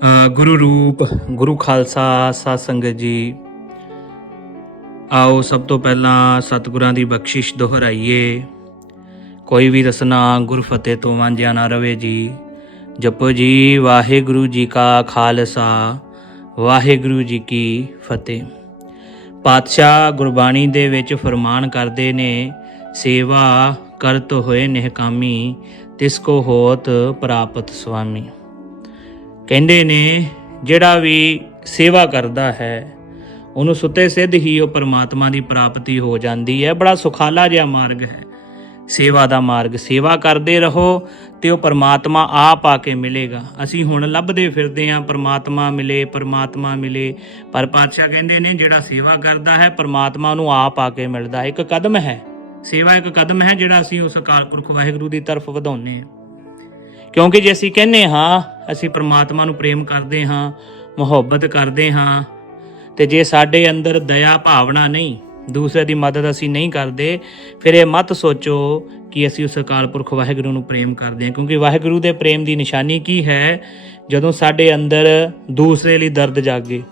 ਅ, ਗੁਰੂ ਰੂਪ ਗੁਰੂ ਖਾਲਸਾ ਸਾਧ ਸੰਗਤ ਜੀ। ਆਓ ਸਭ ਤੋਂ ਪਹਿਲਾਂ ਸਤਿਗੁਰਾਂ ਦੀ ਬਖਸ਼ਿਸ਼ ਦੁਹਰਾਈਏ। ਕੋਈ ਵੀ ਰਸਨਾ ਗੁਰ ਫਤਿਹ ਤੋਂ ਵਾਂਝਿਆ ਨਾ ਰਵੇ ਜੀ। ਜਪੋ ਜੀ ਵਾਹਿਗੁਰੂ ਜੀ ਕਾ ਖਾਲਸਾ ਵਾਹਿਗੁਰੂ ਜੀ ਕੀ ਫਤਿਹ। ਪਾਤਸ਼ਾਹ ਗੁਰਬਾਣੀ ਦੇ ਵਿੱਚ ਫਰਮਾਨ ਕਰਦੇ ਨੇ ਸੇਵਾ ਕਰਤ ਹੋਏ ਨਿਹਕਾਮੀ ਤਿਸ ਕੋ ਹੋਤ ਪ੍ਰਾਪਤ ਸੁਆਮੀ। ਕਹਿੰਦੇ ਨੇ, ਜਿਹੜਾ ਵੀ ਸੇਵਾ ਕਰਦਾ ਹੈ, ਉਹਨੂੰ ਸੁੱਤੇ ਸਿੱਧ ਹੀ ਉਹ ਪਰਮਾਤਮਾ ਦੀ ਪ੍ਰਾਪਤੀ ਹੋ ਜਾਂਦੀ ਹੈ। ਬੜਾ ਸੁਖਾਲਾ ਜਿਹਾ ਮਾਰਗ ਹੈ। ਸੇਵਾ ਦਾ ਮਾਰਗ, ਸੇਵਾ ਕਰਦੇ ਰਹੋ ਤੇ ਉਹ ਪਰਮਾਤਮਾ ਆਪ ਆ ਕੇ ਮਿਲੇਗਾ। ਅਸੀਂ ਹੁਣ ਲੱਭਦੇ ਫਿਰਦੇ ਆਂ ਪਰਮਾਤਮਾ ਮਿਲੇ ਪਰਮਾਤਮਾ ਮਿਲੇ। ਪਰ ਪਾਤਸ਼ਾਹ ਕਹਿੰਦੇ ਨੇ, ਜਿਹੜਾ ਸੇਵਾ ਕਰਦਾ ਹੈ, ਪਰਮਾਤਮਾ ਨੂੰ ਆਪ ਆ ਕੇ ਮਿਲਦਾ। ਇੱਕ ਕਦਮ ਹੈ। ਸੇਵਾ ਇੱਕ ਕਦਮ ਹੈ ਜਿਹੜਾ ਅਸੀਂ ਉਸ ਅਕਾਲ ਪੁਰਖ ਵਾਹਿਗੁਰੂ ਦੀ ਤਰਫ ਵਧਾਉਂਦੇ ਹਾਂ। ਕਿਉਂਕਿ ਜੇ ਅਸੀਂ ਕਹਿੰਨੇ ਹਾਂ ਅਸੀਂ ਪ੍ਰਮਾਤਮਾ ਨੂੰ ਪ੍ਰੇਮ ਕਰਦੇ ਹਾਂ, ਮੁਹੱਬਤ ਕਰਦੇ ਹਾਂ ਤੇ ਜੇ ਸਾਡੇ ਅੰਦਰ ਦਇਆ ਭਾਵਨਾ ਨਹੀਂ, ਦੂਸਰੇ ਦੀ ਮਦਦ ਅਸੀਂ ਨਹੀਂ ਕਰਦੇ, ਫਿਰ ਇਹ ਮਤ ਸੋਚੋ ਕਿ ਅਸੀਂ ਉਸ ਅਕਾਲ ਪੁਰਖ ਵਾਹਿਗੁਰੂ ਨੂੰ ਪ੍ਰੇਮ ਕਰਦੇ ਹਾਂ। ਕਿਉਂਕਿ ਵਾਹਿਗੁਰੂ ਦੇ ਪ੍ਰੇਮ ਦੀ ਨਿਸ਼ਾਨੀ ਕੀ ਹੈ? ਜਦੋਂ ਸਾਡੇ ਅੰਦਰ ਦੂਸਰੇ ਲਈ ਦਰਦ ਜਾਗੇ,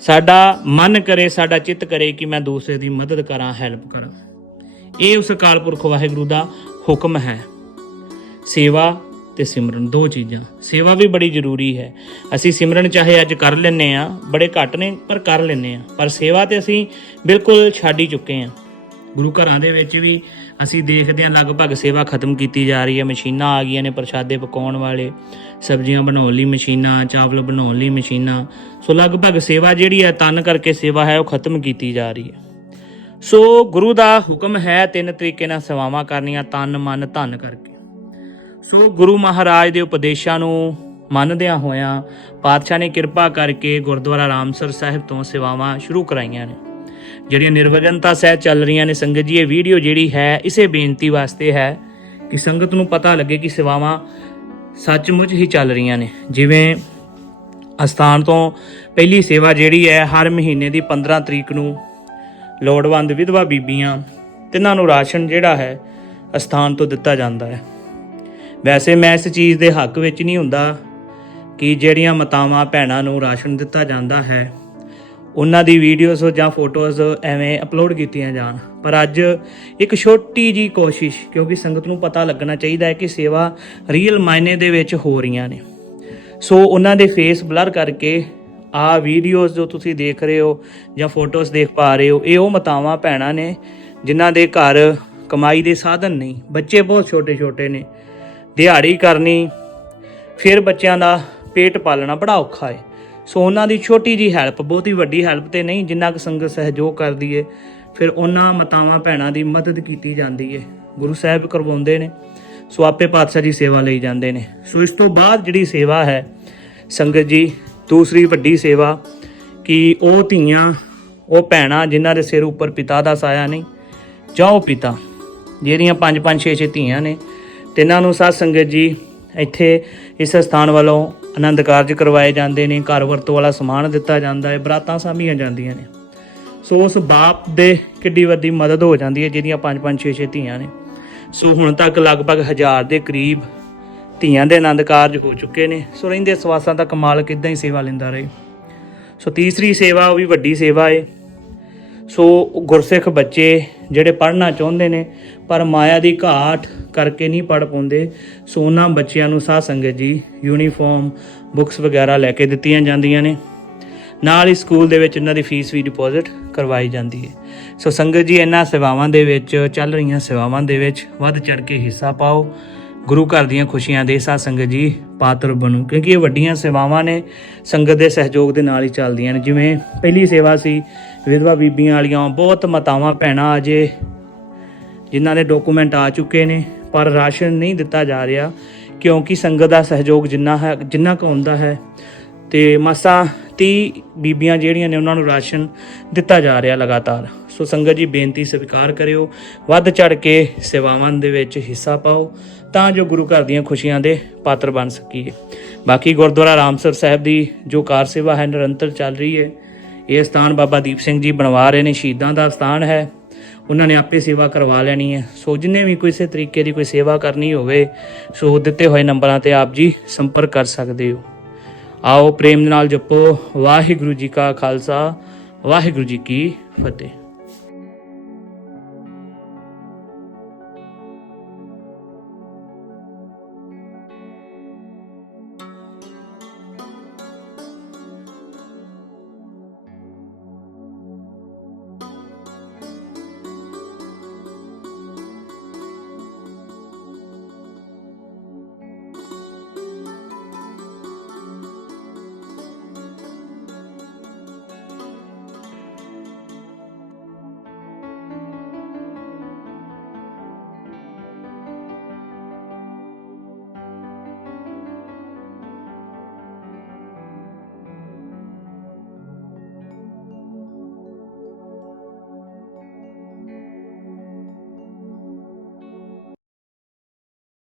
ਸਾਡਾ ਮਨ ਕਰੇ, ਸਾਡਾ ਚਿੱਤ ਕਰੇ ਕਿ ਮੈਂ ਦੂਸਰੇ ਦੀ ਮਦਦ ਕਰਾਂ, ਹੈਲਪ ਕਰਾਂ। ਇਹ ਉਸ ਅਕਾਲ ਪੁਰਖ ਵਾਹਿਗੁਰੂ ਦਾ ਹੁਕਮ ਹੈ। ਸੇਵਾ ਤੇ ਸਿਮਰਨ, ਦੋ ਚੀਜ਼ਾਂ। ਸੇਵਾ ਵੀ ਬੜੀ ਜ਼ਰੂਰੀ ਹੈ। ਅਸੀਂ ਸਿਮਰਨ ਚਾਹੇ ਅੱਜ ਕਰ ਲੈਨੇ ਆ ਬੜੇ ਘੱਟ ਨੇ, ਪਰ ਕਰ ਲੈਨੇ ਆ ਪਰ ਸੇਵਾ ਤੇ ਅਸੀਂ ਬਿਲਕੁਲ ਛੱਡ ਹੀ ਚੁੱਕੇ ਆ ਗੁਰੂ ਘਰਾਂ ਦੇ ਵਿੱਚ ਵੀ ਅਸੀਂ ਦੇਖਦੇ ਹਾਂ, ਲਗਭਗ ਸੇਵਾ ਖਤਮ ਕੀਤੀ ਜਾ ਰਹੀ ਹੈ। ਮਸ਼ੀਨਾਂ ਆ ਗਈਆਂ ਨੇ ਪ੍ਰਸ਼ਾਦੇ ਪਕਾਉਣ ਵਾਲੇ, ਸਬਜ਼ੀਆਂ ਬਣਾਉਣ ਲਈ ਮਸ਼ੀਨਾਂ, ਚਾਵਲ ਬਣਾਉਣ ਲਈ ਮਸ਼ੀਨਾਂ। ਸੋ ਲਗਭਗ ਸੇਵਾ ਜਿਹੜੀ ਹੈ, ਤਨ ਕਰਕੇ ਸੇਵਾ ਹੈ, ਉਹ ਖਤਮ ਕੀਤੀ ਜਾ ਰਹੀ ਹੈ। ਸੋ ਗੁਰੂ ਦਾ ਹੁਕਮ ਹੈ, ਤਿੰਨ ਤਰੀਕੇ ਨਾਲ ਸੇਵਾਵਾਂ ਕਰਨੀਆਂ, ਤਨ, ਮਨ, ਧਨ ਕਰਕੇ। ਸੋ ਗੁਰੂ ਮਹਾਰਾਜ ਦੇ ਉਪਦੇਸ਼ਾਂ ਨੂੰ ਮੰਨਦਿਆਂ ਹੋਇਆਂ ਪਾਤਸ਼ਾਹ ਨੇ ਕਿਰਪਾ ਕਰਕੇ ਗੁਰਦੁਆਰਾ ਰਾਮਸਰ ਸਾਹਿਬ ਤੋਂ ਸੇਵਾਵਾਂ ਸ਼ੁਰੂ ਕਰਾਈਆਂ ਨੇ। ਜਿਹੜੀਆਂ ਨਿਰਵਜਨਤਾ ਸਹਿ ਚੱਲ ਰਹੀਆਂ ਨੇ ਸੰਗਤ ਜੀ, ਇਹ ਵੀਡੀਓ ਜਿਹੜੀ ਹੈ, ਇਸੇ ਬੇਨਤੀ ਵਾਸਤੇ ਹੈ ਕਿ ਸੰਗਤ ਨੂੰ ਪਤਾ ਲੱਗੇ ਕਿ ਸੇਵਾਵਾਂ ਸੱਚਮੁੱਚ ਹੀ ਚੱਲ ਰਹੀਆਂ ਨੇ। ਜਿਵੇਂ ਅਸਥਾਨ ਤੋਂ ਪਹਿਲੀ ਸੇਵਾ ਜਿਹੜੀ ਹੈ, ਹਰ ਮਹੀਨੇ ਦੀ 15 ਤਰੀਕ ਨੂੰ ਲੋੜਵੰਦ ਵਿਧਵਾ ਬੀਬੀਆਂ ਤਿੰਨਾਂ ਨੂੰ ਰਾਸ਼ਨ ਜਿਹੜਾ ਹੈ, ਅਸਥਾਨ ਤੋਂ ਦਿੱਤਾ ਜਾਂਦਾ ਹੈ। ਵੈਸੇ ਮੈਂ ਇਸ ਚੀਜ਼ ਦੇ ਹੱਕ ਵਿੱਚ ਨਹੀਂ ਹੁੰਦਾ ਕਿ ਜਿਹੜੀਆਂ ਮਾਤਾਵਾਂ ਭੈਣਾਂ ਨੂੰ ਰਾਸ਼ਨ ਦਿੱਤਾ ਜਾਂਦਾ ਹੈ, ਉਹਨਾਂ ਦੀ ਵੀਡੀਓਜ਼ ਜਾਂ ਫੋਟੋਜ਼ ਐਵੇਂ ਅਪਲੋਡ ਕੀਤੀਆਂ ਜਾਣ। ਪਰ ਅੱਜ ਇੱਕ ਛੋਟੀ ਜੀ ਕੋਸ਼ਿਸ਼, ਕਿਉਂਕਿ ਸੰਗਤ ਨੂੰ ਪਤਾ ਲੱਗਣਾ ਚਾਹੀਦਾ ਹੈ ਕਿ ਸੇਵਾ ਰੀਅਲ ਮਾਇਨੇ ਦੇ ਵਿੱਚ ਹੋ ਰਹੀਆਂ ਨੇ। ਸੋ ਉਹਨਾਂ ਦੇ ਫੇਸ ਬਲਰ ਕਰਕੇ ਆ ਵੀਡੀਓਜ਼ ਜੋ ਤੁਸੀਂ ਦੇਖ ਰਹੇ ਹੋ ਜਾਂ ਫੋਟੋਜ਼ ਦੇਖ ਪਾ ਰਹੇ ਹੋ, ਇਹ ਉਹ ਮਤਾਵਾਂ ਭੈਣਾਂ ਨੇ ਜਿਨ੍ਹਾਂ ਦੇ ਘਰ ਕਮਾਈ ਦੇ ਸਾਧਨ ਨਹੀਂ। ਬੱਚੇ ਬਹੁਤ ਛੋਟੇ ਛੋਟੇ ਨੇ। ਦਿਹਾੜੀ ਕਰਨੀ, ਫਿਰ ਬੱਚਿਆਂ ਦਾ ਪੇਟ ਪਾਲਣਾ ਬੜਾ ਔਖਾ ਹੈ ਸੋ ਉਹਨਾਂ ਦੀ ਛੋਟੀ ਜੀ ਹੈਲਪ ਬਹੁਤੀ ਵੱਡੀ ਹੈਲਪ ਤੇ ਨਹੀਂ, ਜਿੰਨਾ ਕੁ ਸੰਗਤ ਸਹਿਯੋਗ ਕਰਦੀ ਏ, ਫਿਰ ਉਹਨਾਂ ਮਾਤਾਵਾਂ ਭੈਣਾਂ ਦੀ ਮਦਦ ਕੀਤੀ ਜਾਂਦੀ ਏ। ਗੁਰੂ ਸਾਹਿਬ ਕਰਵਾਉਂਦੇ ਨੇ, ਸੋ ਆਪੇ ਪਾਤਸ਼ਾਹ ਜੀ ਸੇਵਾ ਲਈ ਜਾਂਦੇ ਨੇ। ਸੋ ਇਸ ਤੋਂ ਬਾਅਦ ਜਿਹੜੀ ਸੇਵਾ ਹੈ, ਸੰਗਤ ਜੀ, ਦੂਸਰੀ ਵੱਡੀ ਸੇਵਾ, ਕਿ ਉਹ ਧੀਆਂ, ਉਹ ਭੈਣਾਂ ਜਿਨ੍ਹਾਂ ਦੇ ਸਿਰ ਉੱਪਰ ਪਿਤਾ ਦਾ ਸਾਇਆ ਨਹੀਂ, ਜਾਂ ਉਹ ਪਿਤਾ, ਜਿਹੜੀਆਂ ਪੰਜ ਪੰਜ ਛੇ ਛੇ ਧੀਆਂ ਨੇ ਤਿੰਨਾਂ ਨੂੰ ਸਾਧ ਸੰਗਤ ਜੀ, ਇੱਥੇ ਇਸ ਸਥਾਨ ਵੱਲੋਂ ਆਨੰਦ ਕਾਰਜ ਕਰਵਾਏ ਜਾਂਦੇ ਨੇ, ਘਰ ਵਰਤੋਂ ਵਾਲਾ ਸਮਾਨ ਦਿੱਤਾ ਜਾਂਦਾ ਹੈ, ਬਰਾਤਾਂ ਸਾਂਭੀਆਂ ਜਾਂਦੀਆਂ ਨੇ। ਸੋ ਉਸ ਬਾਪ ਦੇ ਕਿੱਡੀ ਵੱਡੀ ਮਦਦ ਹੋ ਜਾਂਦੀ ਹੈ, ਜਿਹਦੀਆਂ ਪੰਜ ਪੰਜ ਛੇ ਛੇ ਧੀਆਂ ਨੇ। ਸੋ ਹੁਣ ਤੱਕ ਲਗਭਗ ਹਜ਼ਾਰ ਦੇ ਕਰੀਬ ਧੀਆਂ ਦੇ ਆਨੰਦ ਕਾਰਜ ਹੋ ਚੁੱਕੇ ਨੇ। ਸੋ ਰਹਿੰਦੇ ਸਵਾਸਾਂ ਤੱਕ ਮਾਲਕ ਇਦਾਂ ਹੀ ਸੇਵਾ ਲੈਂਦਾ ਰਹੇ। ਸੋ ਤੀਸਰੀ ਸੇਵਾ, ਉਹ ਵੀ ਵੱਡੀ ਸੇਵਾ ਹੈ ਸੋ ਗੁਰਸਿੱਖ ਬੱਚੇ ਜਿਹੜੇ ਪੜ੍ਹਨਾ ਚਾਹੁੰਦੇ ਨੇ, ਪਰ ਮਾਇਆ ਦੀ ਘਾਟ ਕਰਕੇ ਨਹੀਂ ਪੜ੍ਹ ਪਾਉਂਦੇ, ਸੋ ਉਹਨਾਂ ਬੱਚਿਆਂ ਨੂੰ ਸਾਧ ਸੰਗਤ ਜੀ ਯੂਨੀਫਾਰਮ ਬੁੱਕਸ ਵਗੈਰਾ ਲੈ ਕੇ ਦਿੱਤੀਆਂ ਜਾਂਦੀਆਂ ਨੇ। ਨਾਲ ਹੀ ਸਕੂਲ ਦੇ ਵਿੱਚ ਇਹਨਾਂ ਦੀ ਫੀਸ ਵੀ ਡਿਪੋਜ਼ਿਟ ਕਰਵਾਈ ਜਾਂਦੀ ਹੈ। ਸੋ ਸੰਗਤ ਜੀ, ਇਹਨਾਂ ਸੇਵਾਵਾਂ ਦੇ ਵਿੱਚ ਚੱਲ ਰਹੀਆਂ ਸੇਵਾਵਾਂ ਦੇ ਵਿੱਚ ਵੱਧ ਚੜ ਕੇ ਹਿੱਸਾ ਪਾਓ। ਗੁਰੂ ਘਰ ਦੀਆਂ ਖੁਸ਼ੀਆਂ ਦੇ ਸਾਧ ਸੰਗਤ ਜੀ ਪਾਤਰ ਬਣੋ, ਕਿਉਂਕਿ ਇਹ ਵੱਡੀਆਂ ਸੇਵਾਵਾਂ ਨੇ, ਸੰਗਤ ਦੇ ਸਹਿਯੋਗ ਦੇ ਨਾਲ ਹੀ ਚੱਲਦੀਆਂ ਨੇ। ਜਿਵੇਂ ਪਹਿਲੀ ਸੇਵਾ ਸੀ ਵਿਧਵਾ ਬੀਬੀਆਂ ਵਾਲੀਆਂ, ਬਹੁਤ ਮਾਤਾਵਾਂ ਭੈਣਾਂ ਅਜੇ, ਜਿਨ੍ਹਾਂ ਦੇ ਡਾਕੂਮੈਂਟ ਆ ਚੁੱਕੇ ਨੇ, ਪਰ ਰਾਸ਼ਨ ਨਹੀਂ ਦਿੱਤਾ ਜਾ ਰਿਹਾ, ਕਿਉਂਕਿ ਸੰਗਤ ਦਾ ਸਹਿਯੋਗ ਜਿੰਨਾ ਹੈ, ਜਿੰਨਾ ਕੁ ਹੁੰਦਾ ਹੈ। ਤੇ ਮਸਾ 30 ਬੀਬੀਆਂ ਜਿਹੜੀਆਂ ਨੇ ਉਹਨਾਂ ਨੂੰ ਰਾਸ਼ਨ ਦਿੱਤਾ ਜਾ ਰਿਹਾ ਲਗਾਤਾਰ। ਸੋ ਸੰਗਤ ਜੀ, ਬੇਨਤੀ ਸਵੀਕਾਰ ਕਰਿਓ। ਵੱਧ ਚੜ ਕੇ ਸੇਵਾਵਾਂ ਦੇ ਵਿੱਚ ਹਿੱਸਾ ਪਾਓ ਤਾਂ ਜੋ ਗੁਰੂ ਘਰ ਦੀਆਂ ਖੁਸ਼ੀਆਂ ਦੇ ਪਾਤਰ ਬਣ ਸਕੀਏ। ਬਾਕੀ ਗੁਰਦੁਆਰਾ ਰਾਮਸਰ ਸਾਹਿਬ ਦੀ ਜੋ ਕਾਰ ਸੇਵਾ ਹੈ, ਨਿਰੰਤਰ ਚੱਲ ਰਹੀ ਹੈ। ਇਹ ਸਥਾਨ ਬਾਬਾ ਦੀਪ ਸਿੰਘ ਜੀ ਬਣਵਾ ਰਹੇ ਨੇ, ਸ਼ਹੀਦਾਂ ਦਾ ਸਥਾਨ ਹੈ। ਉਹਨਾਂ ਨੇ ਆਪੇ ਸੇਵਾ ਕਰਵਾ ਲੈਣੀ ਹੈ। ਸੋ ਜਿੰਨੇ ਵੀ ਕਿਸੇ ਤਰੀਕੇ ਦੀ ਕੋਈ ਸੇਵਾ ਕਰਨੀ ਹੋਵੇ, ਸੋ ਦਿੱਤੇ ਹੋਏ ਨੰਬਰਾਂ ਤੇ ਆਪ ਜੀ ਸੰਪਰਕ ਕਰ ਸਕਦੇ ਹੋ। ਆਓ ਪ੍ਰੇਮ ਦੇ ਨਾਲ ਜਪੋ। ਵਾਹਿਗੁਰੂ ਜੀ ਕਾ ਖਾਲਸਾ ਵਾਹਿਗੁਰੂ ਜੀ ਕੀ ਫਤਿਹ।